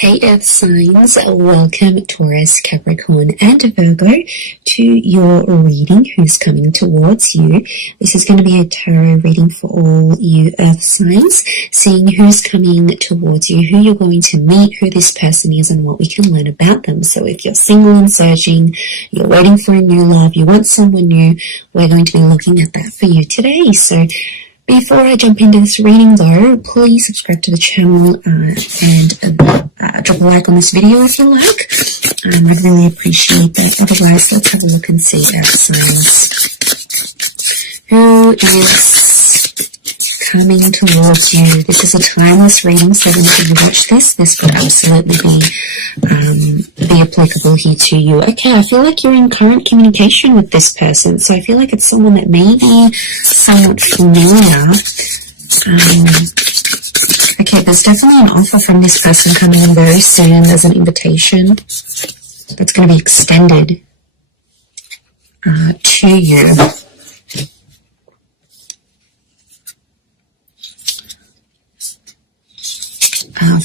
Hey Earth signs, welcome Taurus, Capricorn and Virgo to your reading, who's coming towards you. This is going to be a tarot reading for all you Earth signs, seeing who's coming towards you, who you're going to meet, who this person is and what we can learn about them. So if you're single and searching, you're waiting for a new love, you want someone new, we're going to be looking at that for you today. So before I jump into this reading though, please subscribe to the channel and drop a like on this video if you like. I'd really appreciate that. Otherwise, let's have a look and see Earth signs. Who is coming towards you? This is a timeless reading, so whenever you watch this will absolutely be applicable here to you. Okay, I feel like you're in current communication with this person, so I feel like it's someone that may be somewhat familiar. Okay, there's definitely an offer from this person coming in very soon. There's an invitation that's going to be extended to you.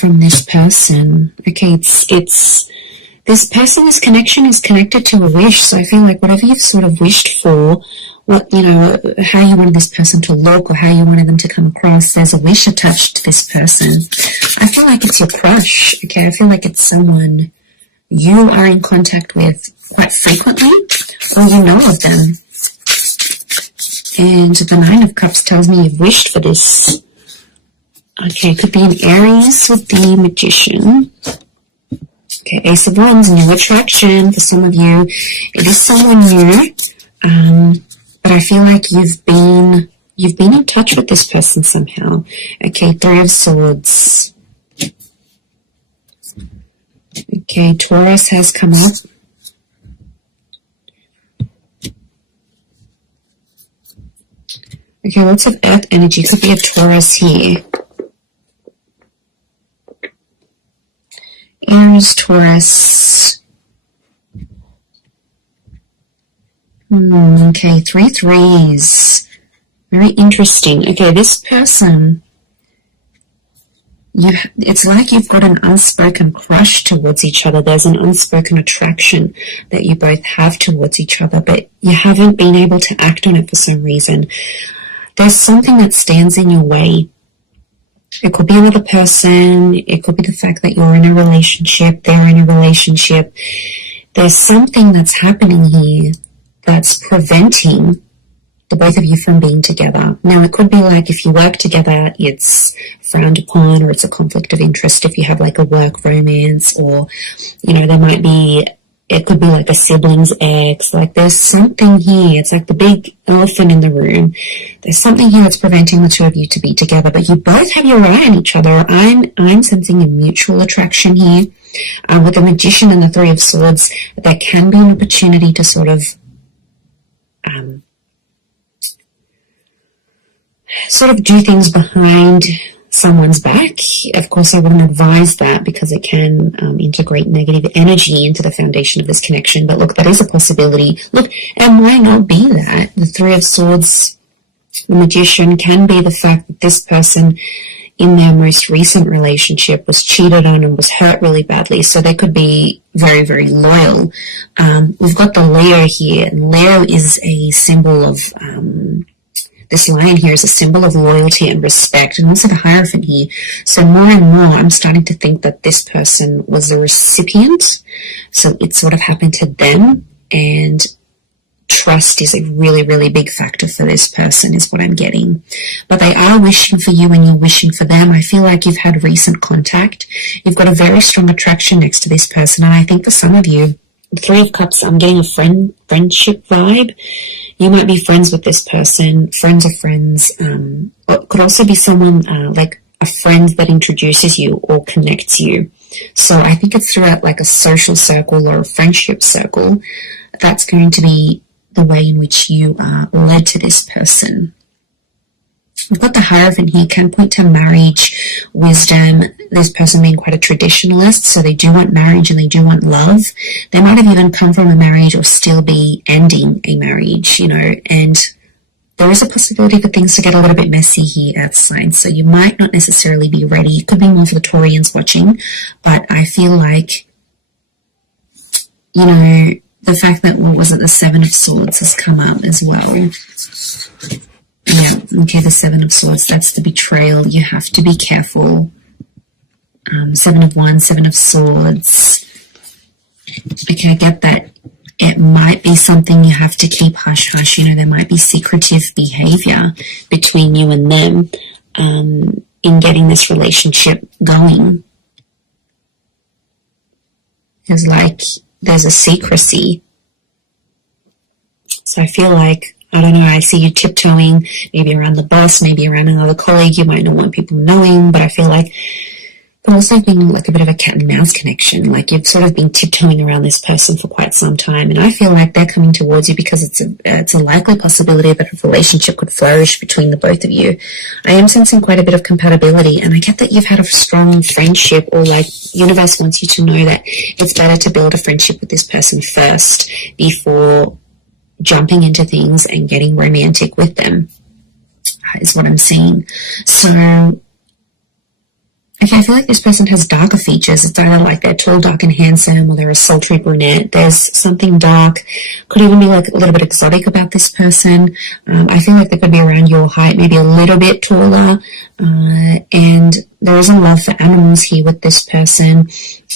From this person. Okay, it's this person, this connection is connected to a wish. So I feel like whatever you've sort of wished for, what, you know, how you wanted this person to look or how you wanted them to come across, there's a wish attached to this person. I feel like it's your crush. Okay, I feel like it's someone you are in contact with quite frequently, or you know of them. And the Nine of Cups tells me you've wished for this. Okay, it could be an Aries with the Magician. Okay, Ace of Wands, new attraction for some of you. It is someone new, but I feel like you've been in touch with this person somehow. Okay, Three of Swords. Okay, Taurus has come up. Okay, lots of Earth energy. Could be a Taurus here. Aries, Taurus. Okay, 3 threes. Very interesting. Okay, this person, it's like you've got an unspoken crush towards each other. There's an unspoken attraction that you both have towards each other, but you haven't been able to act on it for some reason. There's something that stands in your way. It could be another person, it could be the fact that you're in a relationship, they're in a relationship. There's something that's happening here that's preventing the both of you from being together. Now, it could be like if you work together, it's frowned upon, or it's a conflict of interest if you have like a work romance, or, you know, it could be like a sibling's ex. Like there's something here. It's like the big elephant in the room. There's something here that's preventing the two of you to be together, but you both have your eye on each other. I'm sensing a mutual attraction here. With the Magician and the Three of Swords, there can be an opportunity to sort of do things behind someone's back. Of course, I wouldn't advise that because it can integrate negative energy into the foundation of this connection. But look, that is a possibility. Look, it might not be that. The Three of Swords, the Magician, can be the fact that this person in their most recent relationship was cheated on and was hurt really badly. So they could be very, very loyal. We've got the Leo here, and Leo is a symbol of this lion here is a symbol of loyalty and respect, and also the Hierophant here. So more and more, I'm starting to think that this person was the recipient. So it sort of happened to them, and trust is a really, really big factor for this person is what I'm getting. But they are wishing for you and you're wishing for them. I feel like you've had recent contact. You've got a very strong attraction next to this person, and I think for some of you, the Three of Cups, I'm getting a friendship vibe. You might be friends with this person, friends of friends. It could also be someone like a friend that introduces you or connects you. So I think it's throughout like a social circle or a friendship circle. That's going to be the way in which you are led to this person. We've got the Hierophant here, can point to marriage, wisdom, this person being quite a traditionalist, so they do want marriage and they do want love. They might have even come from a marriage or still be ending a marriage, you know, and there is a possibility for things to get a little bit messy here, Earth signs. So you might not necessarily be ready. It could be more for the Taurians watching, but I feel like, you know, the fact that, what was it, the Seven of Swords has come up as well. Yeah, okay, the Seven of Swords, that's the betrayal. You have to be careful. Seven of Wands, Seven of Swords. Okay, I get that. It might be something you have to keep hush-hush. You know, there might be secretive behavior between you and them in getting this relationship going. It's like there's a secrecy. So I feel like, I don't know, I see you tiptoeing, maybe around the boss, maybe around another colleague. You might not want people knowing, but I feel like it also being like a bit of a cat and mouse connection. Like you've sort of been tiptoeing around this person for quite some time, and I feel like they're coming towards you because it's a likely possibility that a relationship could flourish between the both of you. I am sensing quite a bit of compatibility, and I get that you've had a strong friendship, or like universe wants you to know that it's better to build a friendship with this person first before jumping into things and getting romantic with them, is what I'm seeing. So okay, I feel like this person has darker features. It's either like they're tall, dark, and handsome, or they're a sultry brunette. There's something dark. Could even be like a little bit exotic about this person. I feel like they could be around your height, maybe a little bit taller. And there is a love for animals here with this person.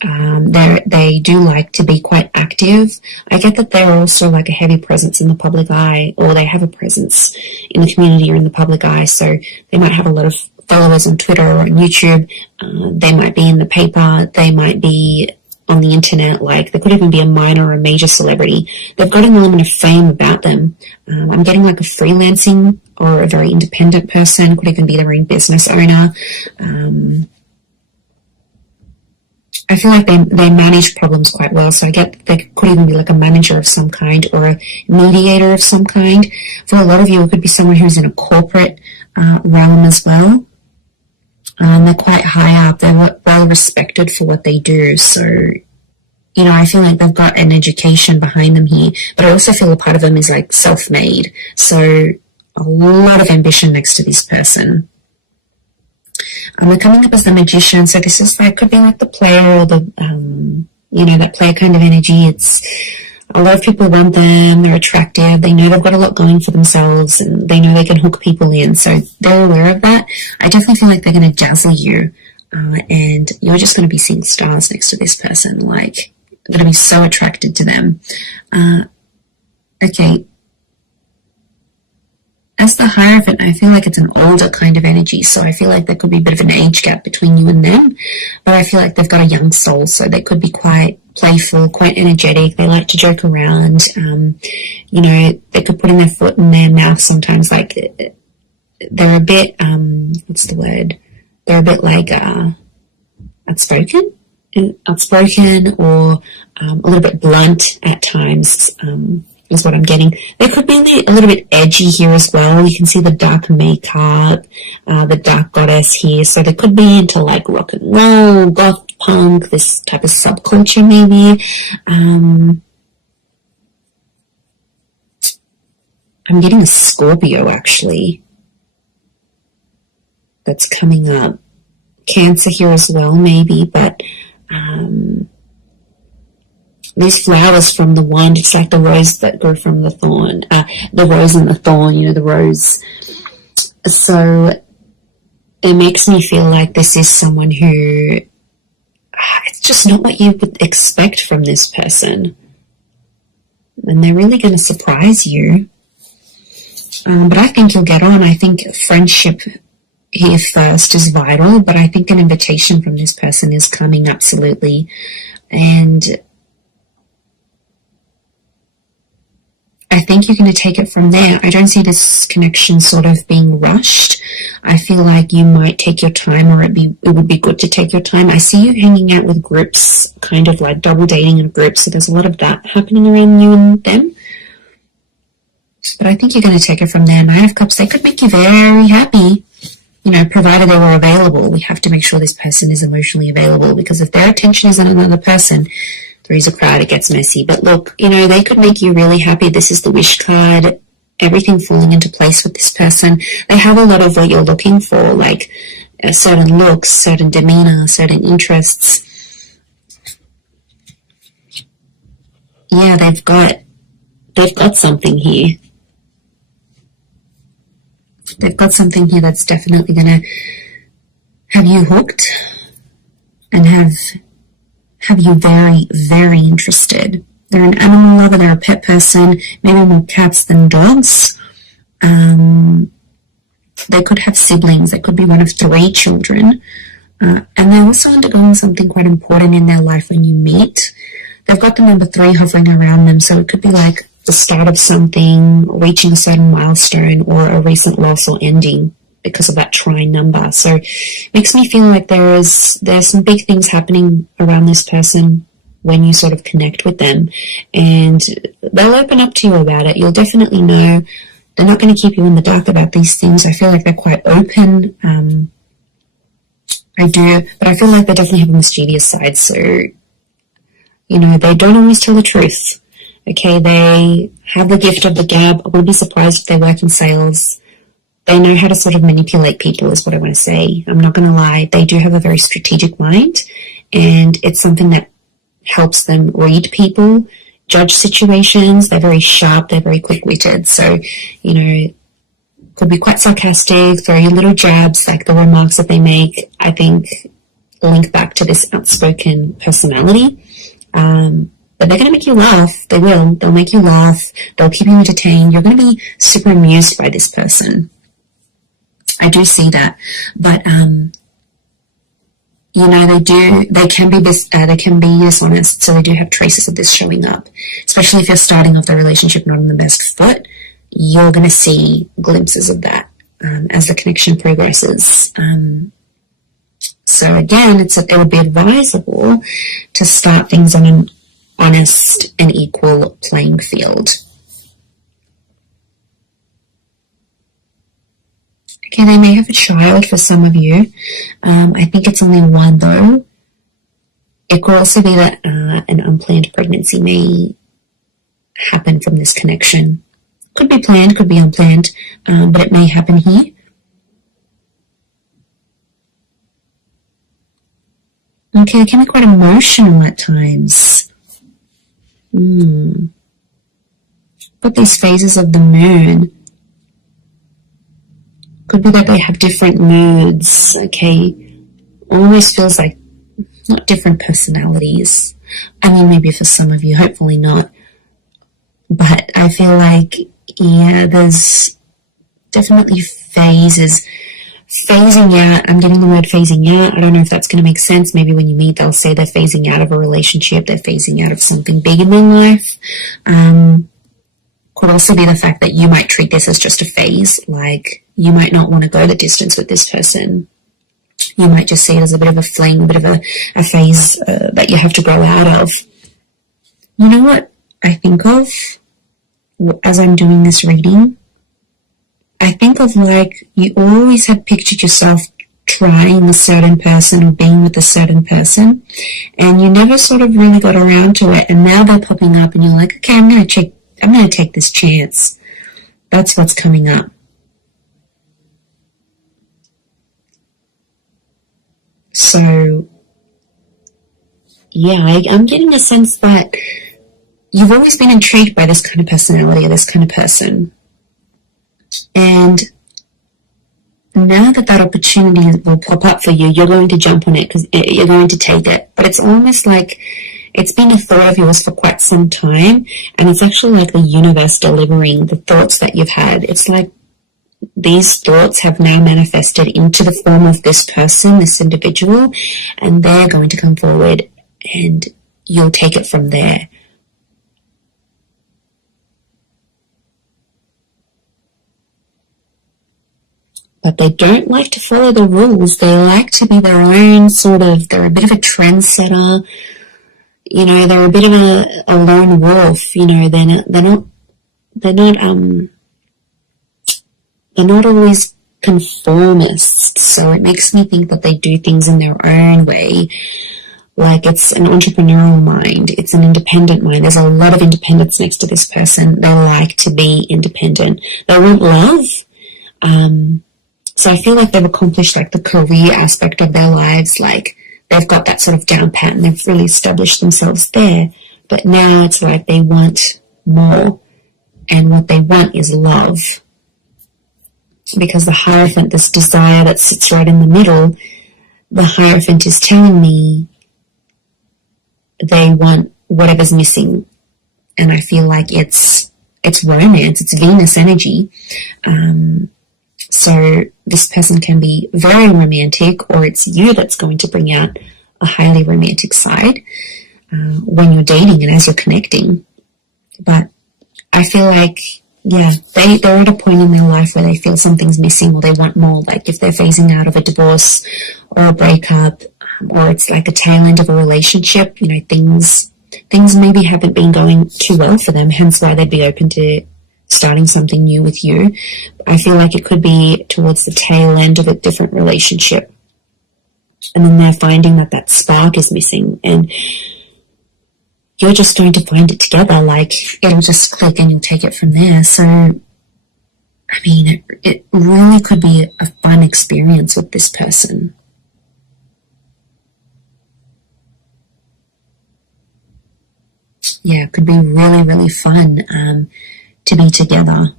They do like to be quite active. I get that they're also like a heavy presence in the public eye, or they have a presence in the community or in the public eye. So they might have a lot of followers on Twitter or on YouTube. They might be in the paper. They might be on the internet. Like they could even be a minor or a major celebrity. They've got an element of fame about them. I'm getting like a freelancing or a very independent person. Could even be their own business owner. I feel like they manage problems quite well. So I get they could even be like a manager of some kind or a mediator of some kind. For a lot of you, it could be someone who's in a corporate realm as well. They're quite high up. They're well respected for what they do. So, you know, I feel like they've got an education behind them here. But I also feel a part of them is like self-made. So a lot of ambition next to this person. They're coming up as the Magician. So this is like, could be like the player or the, you know, that player kind of energy. It's a lot of people want them. They're attractive. They know they've got a lot going for themselves, and they know they can hook people in. So they're aware of that. I definitely feel like they're going to dazzle you, and you're just going to be seeing stars next to this person. Like, you're going to be so attracted to them. Okay. As the Hierophant, I feel like it's an older kind of energy, so I feel like there could be a bit of an age gap between you and them, but I feel like they've got a young soul, so they could be quite playful, quite energetic. They like to joke around. You know, they could put in their foot in their mouth sometimes. Like, they're a bit, what's the word? They're a bit like outspoken, or a little bit blunt at times. Is what I'm getting. They could be a little bit edgy here as well. You can see the dark makeup, the dark goddess here. So they could be into like rock and roll, goth punk, this type of subculture maybe. I'm getting a Scorpio actually that's coming up. Cancer here as well maybe, but these flowers from the wand, it's like the rose that grew from the thorn, the rose and the thorn, you know, the rose. So it makes me feel like this is someone who, it's just not what you would expect from this person. And they're really going to surprise you. But I think you'll get on. I think friendship here first is vital, but I think an invitation from this person is coming, absolutely. And I think you're going to take it from there. I don't see this connection sort of being rushed. I feel like you might take your time, or it would be good to take your time. I see you hanging out with groups, kind of like double dating in groups. So there's a lot of that happening around you and them. But I think you're going to take it from there. Nine of Cups, they could make you very happy, you know, provided they were available. We have to make sure this person is emotionally available, because if their attention is on another person, Three's a crowd, it gets messy. But look, you know, they could make you really happy. This is the wish card. everything falling into place with this person. They have a lot of what you're looking for, like certain looks, certain demeanor, certain interests. Yeah, they've got something here. They've got something here that's definitely going to have you hooked and have you very, very interested. They're an animal lover, they're a pet person, maybe more cats than dogs. They could have siblings, they could be one of 3 children. And they're also undergoing something quite important in their life when you meet. They've got the number 3 hovering around them, so it could be like the start of something, reaching a certain milestone, or a recent loss or ending because of that trine number. So it makes me feel like there's some big things happening around this person when you sort of connect with them, and they'll open up to you about it. You'll definitely know. They're not going to keep you in the dark about these things. I feel like they're quite open. I do, but I feel like they definitely have a mischievous side. So, you know, they don't always tell the truth. Okay, they have the gift of the gab. I wouldn't be surprised if they work in sales. They know how to sort of manipulate people, is what I want to say. I'm not going to lie. They do have a very strategic mind, and it's something that helps them read people, judge situations. They're very sharp. They're very quick-witted. So, you know, could be quite sarcastic, throw you little jabs, like the remarks that they make, I think, link back to this outspoken personality. But they're going to make you laugh. They will. They'll make you laugh. They'll keep you entertained. You're going to be super amused by this person. I do see that. But, you know, they can be dishonest, so they do have traces of this showing up. Especially if you're starting off the relationship not on the best foot, you're going to see glimpses of that as the connection progresses. So again, it would be advisable to start things on an honest and equal playing field. Okay, they may have a child for some of you. I think it's only 1 though. It could also be that an unplanned pregnancy may happen from this connection. Could be planned, could be unplanned, but it may happen here. Okay, it can be quite emotional at times. Got these phases of the moon. Could be that they have different moods, okay? Almost feels like not different personalities. I mean, maybe for some of you, hopefully not. But I feel like, yeah, there's definitely phases. Phasing out, I'm getting the word phasing out. I don't know if that's going to make sense. Maybe when you meet, they'll say they're phasing out of a relationship. They're phasing out of something big in their life. Could also be the fact that you might treat this as just a phase. Like, you might not want to go the distance with this person. You might just see it as a bit of a fling, a bit of a phase that you have to grow out of. You know what I think of as I'm doing this reading? I think of like you always had pictured yourself trying a certain person or being with a certain person, and you never sort of really got around to it, and now they're popping up and you're like, okay, I'm going to take this chance. That's what's coming up. So, yeah, I'm getting a sense that you've always been intrigued by this kind of personality or this kind of person. And now that opportunity will pop up for you, you're going to jump on it because you're going to take it. But it's almost like it's been a thought of yours for quite some time, and it's actually like the universe delivering the thoughts that you've had. It's like these thoughts have now manifested into the form of this person, this individual, and they're going to come forward and you'll take it from there. But they don't like to follow the rules. They like to be their own they're a bit of a trendsetter. You know, they're a bit of a lone wolf. You know, they're not always conformists. So it makes me think that they do things in their own way. Like it's an entrepreneurial mind. It's an independent mind. There's a lot of independence next to this person. They like to be independent. They want love. So I feel like they've accomplished like the career aspect of their lives. Like they've got that sort of down pat and they've really established themselves there. But now it's like they want more. And what they want is love. Because the Hierophant, this desire that sits right in the middle, the Hierophant is telling me they want whatever's missing. And I feel like it's romance, it's Venus energy. So this person can be very romantic, or it's you that's going to bring out a highly romantic side when you're dating and as you're connecting. But I feel like, yeah, they're at a point in their life where they feel something's missing or they want more. Like if they're phasing out of a divorce or a breakup, or it's like a tail end of a relationship, you know, things maybe haven't been going too well for them, hence why they'd be open to starting something new with you. I feel like it could be towards the tail end of a different relationship. And then they're finding that spark is missing, and you're just going to find it together. Like it'll just click and you'll take it from there. So, I mean, it really could be a fun experience with this person. Yeah, it could be really, really fun to be together.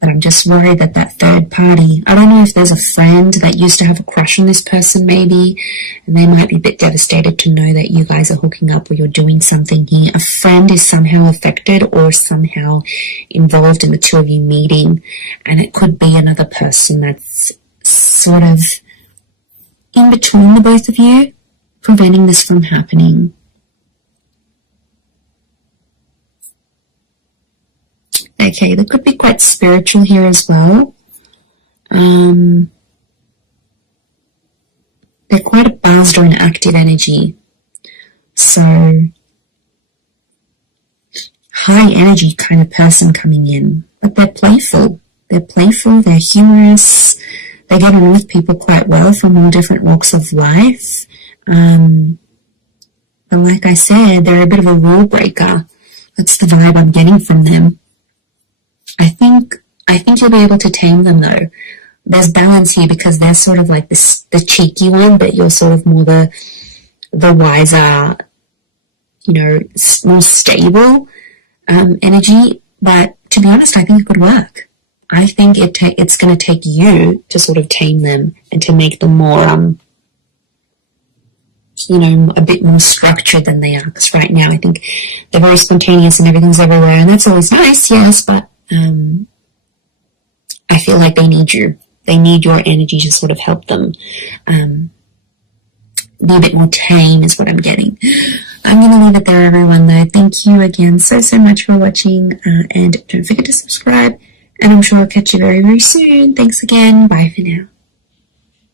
But I'm just worried that third party, I don't know if there's a friend that used to have a crush on this person maybe, and they might be a bit devastated to know that you guys are hooking up or you're doing something here. A friend is somehow affected or somehow involved in the two of you meeting, and it could be another person that's sort of in between the both of you, preventing this from happening. Okay, that could be quite spiritual here as well. They're quite a buzzed or an active energy. So, high energy kind of person coming in. But they're playful. They're humorous. They get on with people quite well from all different walks of life. But like I said, they're a bit of a rule breaker. That's the vibe I'm getting from them. I think you'll be able to tame them though. There's balance here because they're sort of like the cheeky one, but you're sort of more the wiser, you know, more stable energy. But to be honest, I think it could work. I think it's going to take you to sort of tame them and to make them more, you know, a bit more structured than they are. Because right now I think they're very spontaneous and everything's everywhere, and that's always nice, yes, but I feel like they need you. They need your energy to sort of help them be a bit more tame is what I'm getting. I'm going to leave it there, everyone, though. Thank you again so much for watching, and don't forget to subscribe, and I'm sure I'll catch you very, very soon. Thanks again. Bye for now.